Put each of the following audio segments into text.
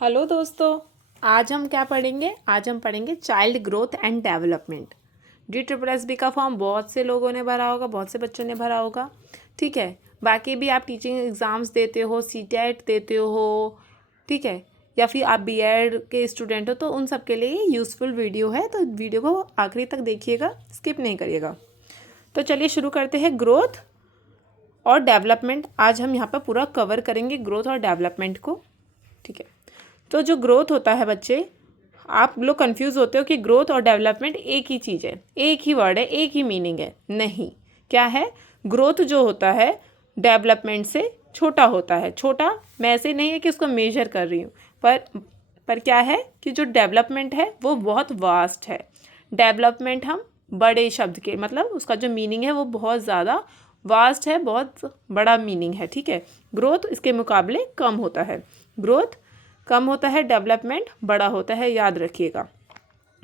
Hello दोस्तों। आज हम क्या पढ़ेंगे? आज हम पढ़ेंगे child growth and development. DSSB का फॉर्म बहुत से लोगों ने भरा होगा, बहुत से बच्चों ने भरा होगा। ठीक है, बाकी भी आप टीचिंग एग्ज़ाम्स देते हो, CTET देते हो, ठीक है, या फिर आप BEd के स्टूडेंट हो, तो उन सब के लिए ये यूज़फुल वीडियो है। तो वीडियो को आखिरी तक देखिएगा, स्किप नहीं करिएगा। तो चलिए शुरू करते हैं। ग्रोथ और डेवलपमेंट आज हम यहाँ पर पूरा कवर करेंगे, ग्रोथ और डेवलपमेंट को। ठीक है, तो जो ग्रोथ होता है बच्चे, आप लोग कंफ्यूज होते हो कि ग्रोथ और डेवलपमेंट एक ही चीज़ है, एक ही वर्ड है, एक ही मीनिंग है। नहीं, क्या है, ग्रोथ जो होता है डेवलपमेंट से छोटा होता है। छोटा मैं ऐसे नहीं है कि उसको मेजर कर रही हूँ, पर क्या है कि जो डेवलपमेंट है वो बहुत वास्ट है। डेवलपमेंट हम बड़े शब्द के मतलब उसका जो मीनिंग है वो बहुत ज़्यादा वास्ट है, बहुत बड़ा मीनिंग है। ठीक है, ग्रोथ इसके मुकाबले कम होता है। ग्रोथ कम होता है, डेवलपमेंट बड़ा होता है, याद रखिएगा।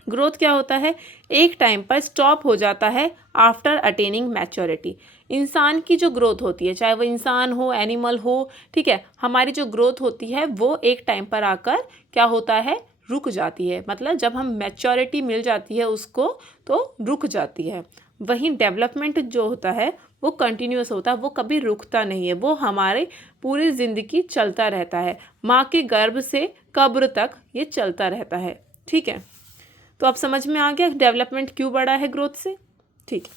ग्रोथ क्या होता है? एक टाइम पर स्टॉप हो जाता है आफ्टर अटेनिंग मैच्योरिटी। इंसान की जो ग्रोथ होती है, चाहे वो इंसान हो, एनिमल हो, ठीक है, हमारी जो ग्रोथ होती है वो एक टाइम पर आकर क्या होता है, रुक जाती है। मतलब जब हम मैच्योरिटी मिल जाती है उसको तो रुक जाती है। वहीं डेवलपमेंट जो होता है वो कंटिन्यूअस होता है, वो कभी रुकता नहीं है, वो हमारे पूरी ज़िंदगी चलता रहता है। माँ के गर्भ से कब्र तक ये चलता रहता है। ठीक है, तो अब समझ में आ गया डेवलपमेंट क्यों बड़ा है ग्रोथ से। ठीक है,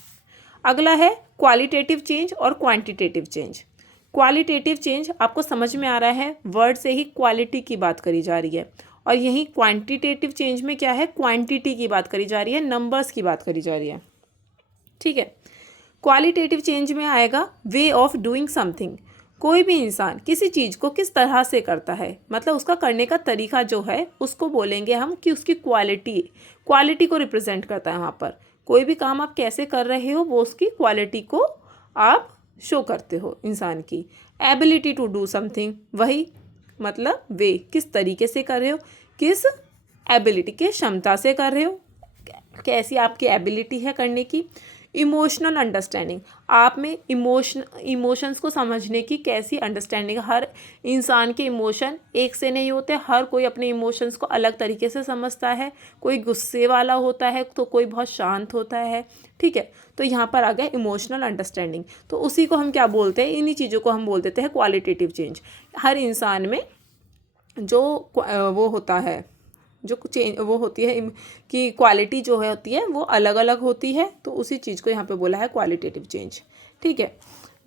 अगला है क्वालिटेटिव चेंज और क्वांटिटेटिव चेंज। क्वालिटेटिव चेंज आपको समझ में आ रहा है, वर्ड से ही क्वालिटी की बात करी जा रही है। और यही क्वांटिटेटिव चेंज में क्या है, क्वांटिटी की बात करी जा रही है, नंबर्स की बात करी जा रही है। ठीक है, क्वालिटेटिव चेंज में आएगा वे ऑफ डूइंग समथिंग। कोई भी इंसान किसी चीज़ को किस तरह से करता है, मतलब उसका करने का तरीका जो है उसको बोलेंगे हम कि उसकी क्वालिटी को रिप्रेजेंट करता है। वहाँ पर कोई भी काम आप कैसे कर रहे हो वो उसकी क्वालिटी को आप शो करते हो। इंसान की एबिलिटी टू डू समथिंग, वही मतलब वे किस तरीके से कर रहे हो, किस एबिलिटी के क्षमता से कर रहे हो, कैसी आपकी एबिलिटी है करने की। इमोशनल अंडरस्टैंडिंग, आप में इमोशंस को समझने की कैसी अंडरस्टैंडिंग। हर इंसान के इमोशन एक से नहीं होते, हर कोई अपने इमोशंस को अलग तरीके से समझता है। कोई गुस्से वाला होता है तो कोई बहुत शांत होता है। ठीक है, तो यहाँ पर आ गया इमोशनल अंडरस्टैंडिंग। तो उसी को हम क्या बोलते हैं, इन्हीं चीज़ों को हम बोल देते हैं क्वालिटेटिव चेंज। हर इंसान में जो वो होता है, जो चेंज वो होती है कि क्वालिटी जो है होती है वो अलग अलग होती है, तो उसी चीज़ को यहाँ पे बोला है क्वालिटेटिव चेंज। ठीक है,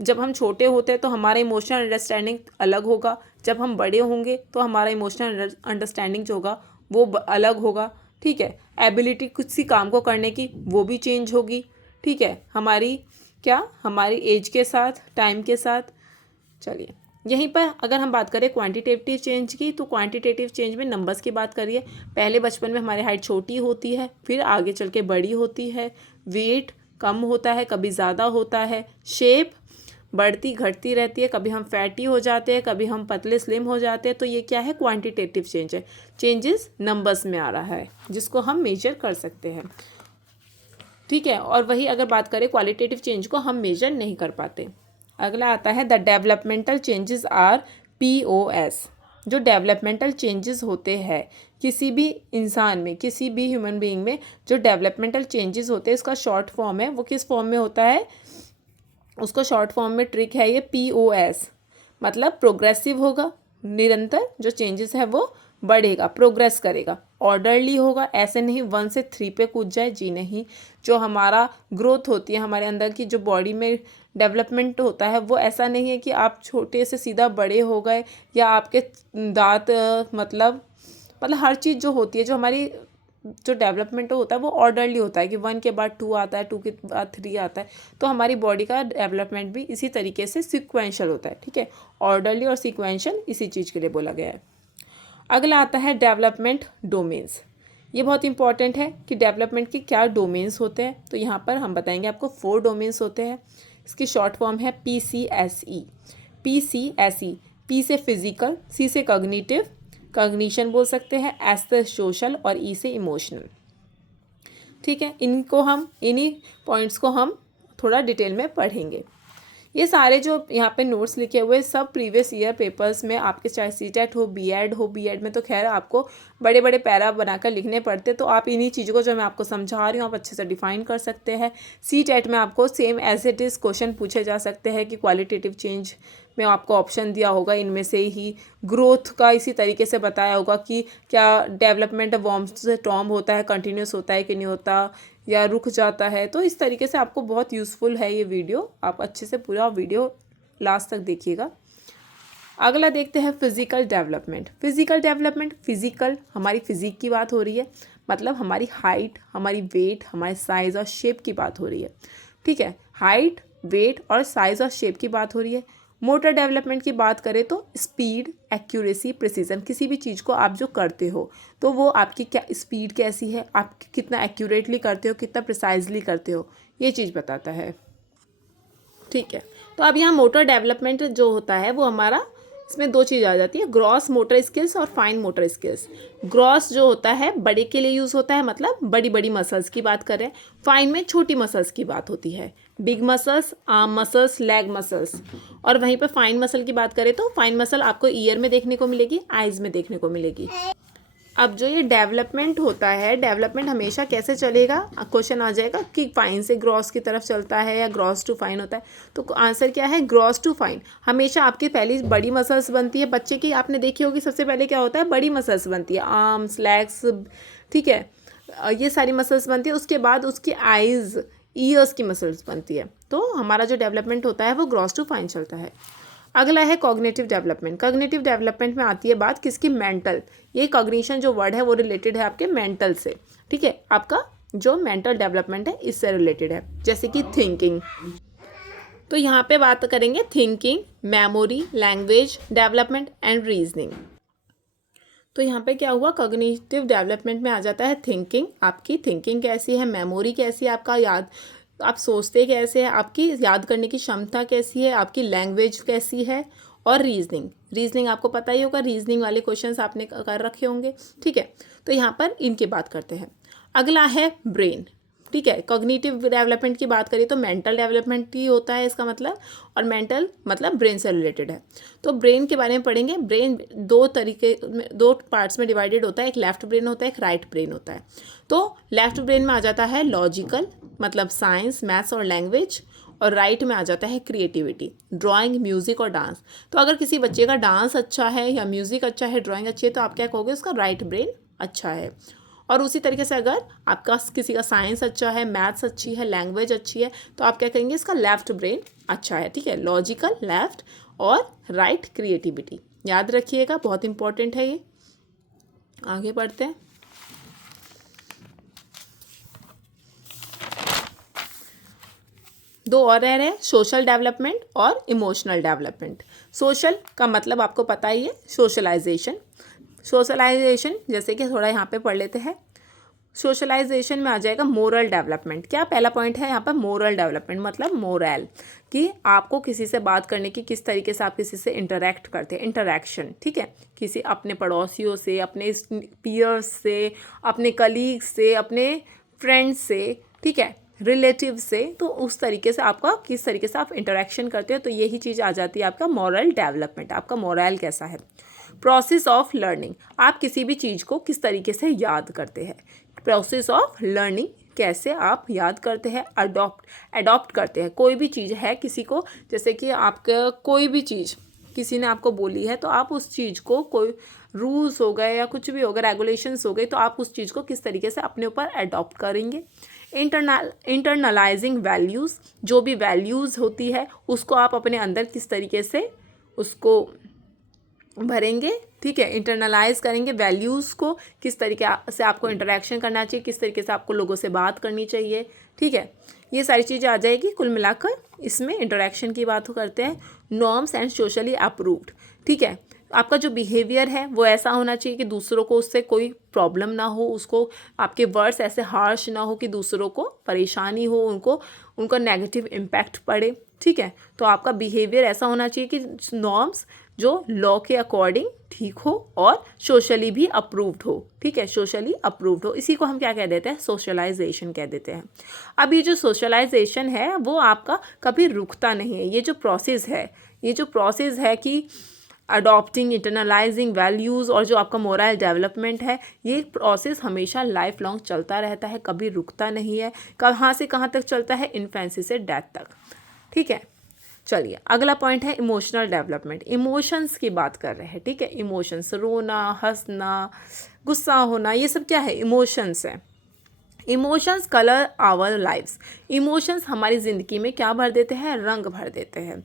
जब हम छोटे होते हैं तो हमारा इमोशनल अंडरस्टैंडिंग अलग होगा, जब हम बड़े होंगे तो हमारा इमोशनल अंडरस्टैंडिंग जो होगा वो अलग होगा। ठीक है, एबिलिटी कुछ सी काम को करने की वो भी चेंज होगी। ठीक है, हमारी एज के साथ, टाइम के साथ। चलिए, यहीं पर अगर हम बात करें क्वांटिटेटिव चेंज की, तो क्वांटिटेटिव चेंज में नंबर्स की बात करिए। पहले बचपन में हमारी हाइट छोटी होती है, फिर आगे चल के बड़ी होती है, वेट कम होता है, कभी ज़्यादा होता है, शेप बढ़ती घटती रहती है, कभी हम फैटी हो जाते हैं, कभी हम पतले स्लिम हो जाते हैं। तो ये क्या है, क्वांटिटेटिव चेंज है। चेंजेस नंबर्स में आ रहा है जिसको हम मेजर कर सकते हैं। ठीक है, और वही अगर बात करें क्वालिटेटिव चेंज को हम मेजर नहीं कर पाते। अगला आता है the developmental changes are POS। जो डेवलपमेंटल चेंजेस होते हैं किसी भी इंसान में, किसी भी ह्यूमन बीइंग में, जो डेवलपमेंटल चेंजेस होते हैं इसका शॉर्ट फॉर्म है, वो किस फॉर्म में होता है, उसको शॉर्ट फॉर्म में ट्रिक है ये POS। मतलब प्रोग्रेसिव होगा, निरंतर जो चेंजेस है वो बढ़ेगा, प्रोग्रेस करेगा, ऑर्डरली होगा, ऐसे नहीं 1 से 3 पे कूद जाए, जी नहीं। जो हमारा ग्रोथ होती है, हमारे अंदर की जो बॉडी में डेवलपमेंट होता है वो ऐसा नहीं है कि आप छोटे से सीधा बड़े हो गए, या आपके दांत मतलब हर चीज़ जो होती है, जो हमारी जो डेवलपमेंट होता है वो ऑर्डरली होता है कि 1 के बाद 2 आता है, 2 के बाद 3 आता है। तो हमारी बॉडी का डेवलपमेंट भी इसी तरीके से सिक्वेंशल होता है। ठीक है, ऑर्डरली और सिक्वेंशल इसी चीज़ के लिए बोला गया है। अगला आता है डेवलपमेंट डोमेन्स। ये बहुत इंपॉर्टेंट है कि डेवलपमेंट के क्या डोमेन्स होते हैं। तो यहाँ पर हम बताएंगे आपको 4 डोमेन्स होते हैं। इसकी शॉर्ट फॉर्म है PCSE। PCSE, P से फिजिकल, C से कॉग्निटिव, कॉग्निशन बोल सकते हैं, S से सोशल और E से इमोशनल। ठीक है, इन्हीं पॉइंट्स को हम थोड़ा डिटेल में पढ़ेंगे ये सारे जो यहाँ पे नोट्स लिखे हुए सब प्रीवियस ईयर पेपर्स में आपके, चाहे सीटेट हो, बीएड में तो खैर आपको बड़े बड़े पैरा बनाकर लिखने पड़ते, तो आप इन्हीं चीज़ों को जो मैं आपको समझा रही हूँ आप अच्छे से डिफाइन कर सकते हैं। सीटेट में आपको same as it is question पूछे जा सकते हैं कि क्वालिटेटिव चेंज में आपको ऑप्शन दिया होगा, इनमें से ही ग्रोथ का इसी तरीके से बताया होगा कि क्या डेवलपमेंट वॉर्म से टॉम होता है, कंटिन्यूस होता है कि नहीं होता, या रुक जाता है। तो इस तरीके से आपको बहुत यूज़फुल है ये वीडियो, आप अच्छे से पूरा वीडियो लास्ट तक देखिएगा। अगला देखते हैं physical development. Physical development, physical हमारी फिजिक की बात हो रही है, मतलब हमारी हाइट, हमारी वेट, हमारे साइज़ और शेप की बात हो रही है, ठीक है। हाइट, वेट और साइज़ और शेप की बात हो रही है। मोटर डेवलपमेंट की बात करें तो स्पीड, एक्यूरेसी, प्रिसीजन, किसी भी चीज़ को आप जो करते हो तो वो आपकी क्या स्पीड कैसी है, आप कितना एक्यूरेटली करते हो, कितना प्रिसाइजली करते हो, ये चीज़ बताता है, ठीक है। तो अब यहाँ मोटर डेवलपमेंट जो होता है वो हमारा, इसमें दो चीज़ आ जाती है, ग्रॉस मोटर स्किल्स और फाइन मोटर स्किल्स। ग्रॉस जो होता है बड़े के लिए यूज़ होता है, मतलब बड़ी बड़ी मसल्स की बात करें। फाइन में छोटी मसल्स की बात होती है, big muscles, arm muscles, leg muscles. और वहीं पर फाइन मसल की बात करें तो फाइन मसल आपको ईयर में देखने को मिलेगी, आइज़ में देखने को मिलेगी। अब जो ये डेवलपमेंट होता है, डेवलपमेंट हमेशा कैसे चलेगा, क्वेश्चन आ जाएगा कि फाइन से ग्रॉस की तरफ चलता है या ग्रॉस टू फाइन होता है, तो आंसर क्या है, ग्रॉस टू फाइन। हमेशा आपकी पहली बड़ी मसल्स बनती है, बच्चे की आपने देखी होगी सबसे पहले क्या होता है, बड़ी मसल्स बनती है, आर्म्स, लेग्स, ठीक है, ये सारी मसल्स बनती है। उसके बाद उसकी आइज़, ईयर्स की मसल्स बनती है। तो हमारा जो डेवलपमेंट होता है वो ग्रॉस टू फाइन चलता है। अगला है कॉग्निटिव डेवलपमेंट। कॉग्निटिव डेवलपमेंट में आती है बात किसकी, मेंटल। ये कॉग्निशन जो वर्ड है वो रिलेटेड है आपके मेंटल से, ठीक है, आपका जो मेंटल डेवलपमेंट है इससे रिलेटेड है, जैसे कि थिंकिंग। तो यहाँ पे बात करेंगे thinking, memory, language development and reasoning. तो यहाँ पे क्या हुआ, कॉग्निटिव डेवलपमेंट में आ जाता है थिंकिंग, आपकी थिंकिंग कैसी है, मेमोरी कैसी है, आपका याद, आप सोचते कैसे हैं, आपकी याद करने की क्षमता कैसी है, आपकी लैंग्वेज कैसी है, और रीजनिंग। रीजनिंग आपको पता ही होगा, रीजनिंग वाले क्वेश्चंस आपने कर रखे होंगे, ठीक है। तो यहाँ पर इनकी बात करते हैं। अगला है ब्रेन, ठीक है। कॉग्निटिव डेवलपमेंट की बात करें तो मेंटल डेवलपमेंट ही होता है इसका मतलब, और मेंटल मतलब ब्रेन से रिलेटेड है। तो ब्रेन के बारे में पढ़ेंगे। ब्रेन दो पार्ट्स में डिवाइडेड होता है, एक लेफ्ट ब्रेन होता है, एक राइट ब्रेन होता है। तो लेफ्ट ब्रेन में आ जाता है लॉजिकल, मतलब साइंस, मैथ्स और लैंग्वेज, और राइट में आ जाता है क्रिएटिविटी, ड्राइंग, म्यूजिक और डांस। तो अगर किसी बच्चे का डांस अच्छा है या म्यूजिक अच्छा है, ड्राइंग अच्छी है, तो आप क्या कहोगे, उसका राइट ब्रेन अच्छा है। और उसी तरीके से अगर आपका किसी का साइंस अच्छा है, मैथ्स अच्छी है, लैंग्वेज अच्छी है, तो आप क्या कहेंगे, इसका लेफ्ट ब्रेन अच्छा है, ठीक है। लॉजिकल लेफ्ट और राइट क्रिएटिविटी, याद रखिएगा, बहुत इंपॉर्टेंट है ये। आगे बढ़ते हैं। दो और रह रहे हैं, सोशल डेवलपमेंट और इमोशनल डेवलपमेंट। सोशल का मतलब आपको पता ही है, सोशलाइजेशन। सोशलाइजेशन जैसे कि थोड़ा यहाँ पे पढ़ लेते हैं। सोशलाइजेशन में आ जाएगा मोरल डेवलपमेंट। क्या पहला पॉइंट है यहाँ पर, मोरल डेवलपमेंट, मतलब मोरल, कि आपको किसी से बात करने की, किस तरीके से आप किसी से इंटरेक्ट करते हैं, इंटरेक्शन, ठीक है, किसी अपने पड़ोसियों से, अपने पीयर्स से, अपने कलीग से, अपने फ्रेंड्स से, ठीक है, रिलेटिव से। तो उस तरीके से आपका किस तरीके से आप इंटरेक्शन करते हो, तो यही चीज़ आ जाती है आपका मॉरल डेवलपमेंट, आपका मोरल कैसा है। प्रोसेस ऑफ लर्निंग, आप किसी भी चीज़ को किस तरीके से याद करते हैं, प्रोसेस ऑफ लर्निंग, कैसे आप याद करते हैं, अडॉप्ट करते हैं। कोई भी चीज़ है किसी को, जैसे कि आपका कोई भी चीज़ किसी ने आपको बोली है, तो आप उस चीज़ को, कोई रूल्स हो गए या कुछ भी हो गए, रेगुलेशंस हो गए, तो आप उस चीज़ को किस तरीके से अपने ऊपर अडॉप्ट करेंगे। इंटरनलाइजिंग वैल्यूज़, जो भी वैल्यूज़ होती है उसको आप अपने अंदर किस तरीके से उसको भरेंगे, ठीक है, इंटरनलाइज करेंगे वैल्यूज़ को, किस तरीके से आपको इंटरेक्शन करना चाहिए, किस तरीके से आपको लोगों से बात करनी चाहिए, ठीक है, ये सारी चीज़ें आ जाएगी। कुल मिलाकर इसमें इंटरेक्शन की बात करते हैं। नॉर्म्स एंड सोशली अप्रूव्ड, ठीक है, आपका जो बिहेवियर है वो ऐसा होना चाहिए कि दूसरों को उससे कोई प्रॉब्लम ना हो, उसको आपके वर्ड्स ऐसे हार्श ना हो कि दूसरों को परेशानी हो, उनका नेगेटिव इम्पैक्ट पड़े, ठीक है। तो आपका बिहेवियर ऐसा होना चाहिए कि नॉर्म्स जो लॉ के अकॉर्डिंग ठीक हो और सोशली भी अप्रूव्ड हो, ठीक है, सोशली अप्रूव्ड हो। इसी को हम क्या कह देते हैं, सोशलाइजेशन कह देते हैं। अब ये जो सोशलाइजेशन है वो आपका कभी रुकता नहीं है। ये जो प्रोसेस है कि अडॉप्टिंग, इंटरनलाइजिंग वैल्यूज़ और जो आपका मोरल डेवलपमेंट है, ये प्रोसेस हमेशा लाइफ लॉन्ग चलता रहता है, कभी रुकता नहीं है। कहाँ से कहाँ तक चलता है, इन्फेंसी से डेथ तक, ठीक है। चलिए अगला पॉइंट है इमोशनल डेवलपमेंट। इमोशंस की बात कर रहे हैं, ठीक है। इमोशंस, रोना, हंसना, गुस्सा होना, ये सब क्या है, इमोशंस है। Emotions colour our lifes. Emotions हमारी ज़िंदगी में क्या भर देते हैं, रंग भर देते हैं।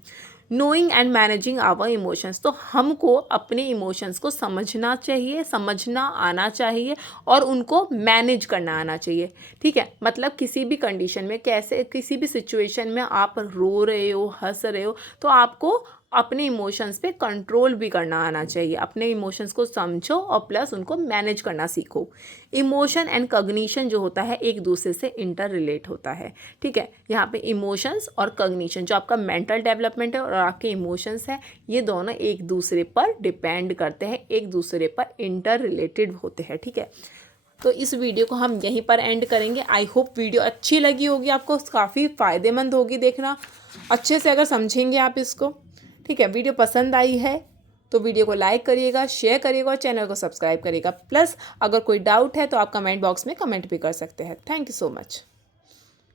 Knowing and managing our emotions, तो हमको अपने इमोशंस को समझना चाहिए, समझना आना चाहिए और उनको मैनेज करना आना चाहिए, ठीक है। मतलब किसी भी कंडीशन में, कैसे किसी भी सिचुएशन में आप रो रहे हो, हंस रहे हो, तो आपको अपने इमोशंस पे कंट्रोल भी करना आना चाहिए। अपने इमोशंस को समझो और प्लस उनको मैनेज करना सीखो। इमोशन एंड कॉग्निशन जो होता है एक दूसरे से इंटर रिलेट होता है, ठीक है। यहाँ पे इमोशंस और कॉग्निशन, जो आपका मेंटल डेवलपमेंट है और आपके इमोशंस है, ये दोनों एक दूसरे पर डिपेंड करते हैं, एक दूसरे पर इंटर रिलेटेड होते हैं, ठीक है। तो इस वीडियो को हम यहीं पर एंड करेंगे। आई होप वीडियो अच्छी लगी होगी आपको, काफ़ी फ़ायदेमंद होगी। देखना अच्छे से अगर समझेंगे आप इसको, ठीक है। वीडियो पसंद आई है तो वीडियो को लाइक करिएगा, शेयर करिएगा और चैनल को सब्सक्राइब करिएगा। प्लस अगर कोई डाउट है तो आप कमेंट बॉक्स में कमेंट भी कर सकते हैं। Thank you so much.